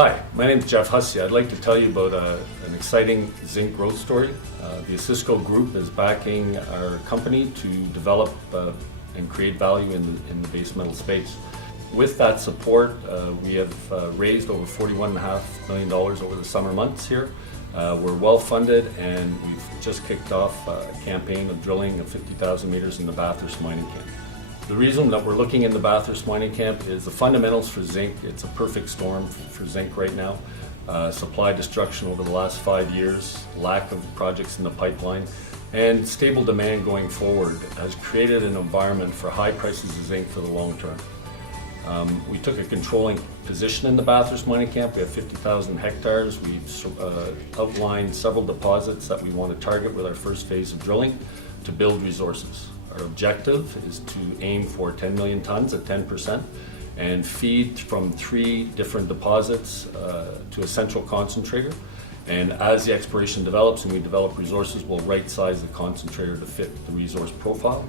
Hi, my name is Jeff Hussey. I'd like to tell you about an exciting zinc growth story. The Osisko Group is backing our company to develop and create value in the base metal space. With that support, we have raised over $41.5 million over the summer months here. We're well funded, and we've just kicked off a campaign of drilling of 50,000 meters in the Bathurst Mining Camp. The reason that we're looking in the Bathurst Mining Camp is the fundamentals for zinc. It's a perfect storm for zinc right now. Supply destruction over the last 5 years, lack of projects in the pipeline, and stable demand going forward has created an environment for high prices of zinc for the long term. We took a controlling position in the Bathurst Mining Camp. We have 50,000 hectares. We've outlined several deposits that we want to target with our first phase of drilling to build resources. Our objective is to aim for 10 million tons at 10% and feed from 3 different deposits to a central concentrator. And as the exploration develops and we develop resources, we'll right-size the concentrator to fit the resource profile.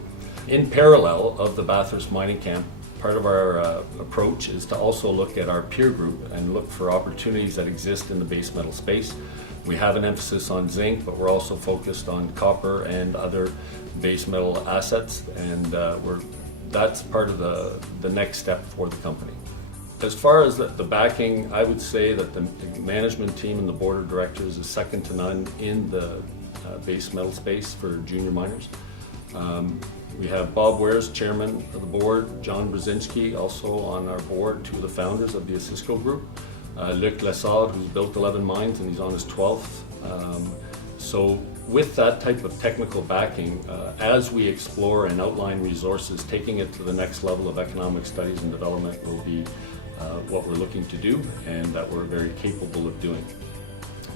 In parallel of the Bathurst Mining Camp, part of our approach is to also look at our peer group and look for opportunities that exist in the base metal space. We have an emphasis on zinc, but we're also focused on copper and other base metal assets, and that's part of the next step for the company. As far as the backing, I would say that the management team and the board of directors is second to none in the base metal space for junior miners. We have Bob Wares, chairman of the board, John Brzezinski, also on our board, 2 of the founders of the Osisko Group, Luc Lessard, who's built 11 mines and he's on his 12th. So with that type of technical backing, as we explore and outline resources, taking it to the next level of economic studies and development will be what we're looking to do, and that we're very capable of doing.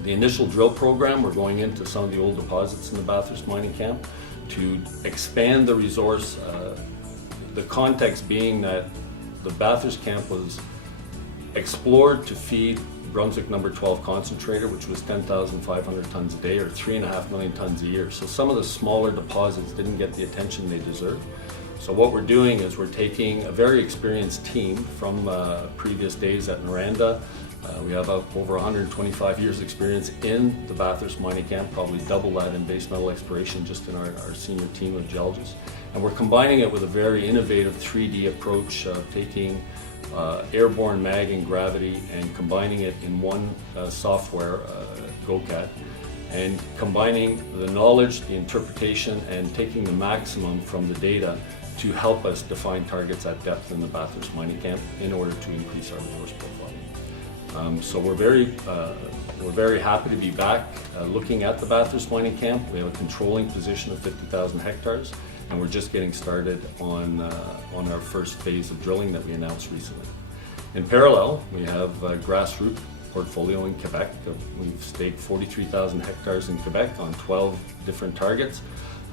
The initial drill program, we're going into some of the old deposits in the Bathurst Mining Camp to expand the resource, the context being that the Bathurst Camp was explored to feed Brunswick number 12 concentrator, which was 10,500 tons a day or 3.5 million tons a year. So some of the smaller deposits didn't get the attention they deserved. So what we're doing is we're taking a very experienced team from previous days at Noranda. We have over 125 years experience in the Bathurst Mining Camp, probably double that in base metal exploration just in our senior team of geologists. And we're combining it with a very innovative 3D approach of taking airborne mag and gravity and combining it in one software, GoCAD, and combining the knowledge, the interpretation, and taking the maximum from the data to help us define targets at depth in the Bathurst Mining Camp in order to increase our resource profile. So we're very happy to be back looking at the Bathurst Mining Camp. We have a controlling position of 50,000 hectares, and we're just getting started on our first phase of drilling that we announced recently. In parallel, we have a grassroots portfolio in Quebec. We've staked 43,000 hectares in Quebec on 12 different targets.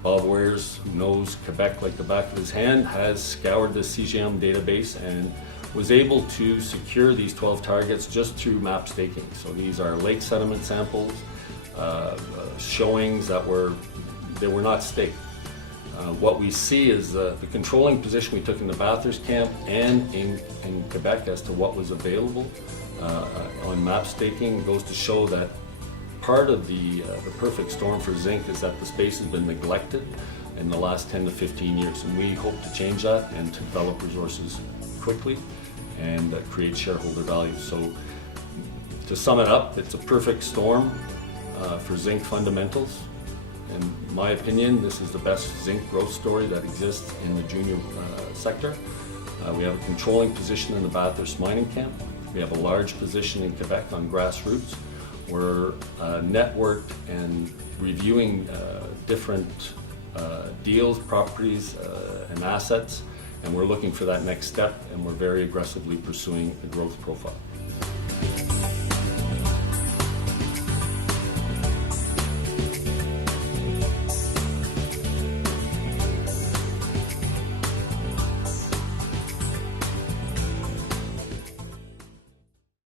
Bob Wares, who knows Quebec like the back of his hand, has scoured the CGM database and was able to secure these 12 targets just through map staking. So these are lake sediment samples, showings that were not staked. What we see is the controlling position we took in the Bathurst Camp and in Quebec as to what was available on map staking goes to show that part of the perfect storm for zinc is that the space has been neglected in the last 10 to 15 years, and we hope to change that and to develop resources quickly and create shareholder value. So to sum it up, it's a perfect storm for zinc fundamentals. In my opinion, this is the best zinc growth story that exists in the junior sector. We have a controlling position in the Bathurst Mining Camp. We have a large position in Quebec on grassroots. We're networked and reviewing different deals, properties, and assets, and we're looking for that next step, and we're very aggressively pursuing a growth profile.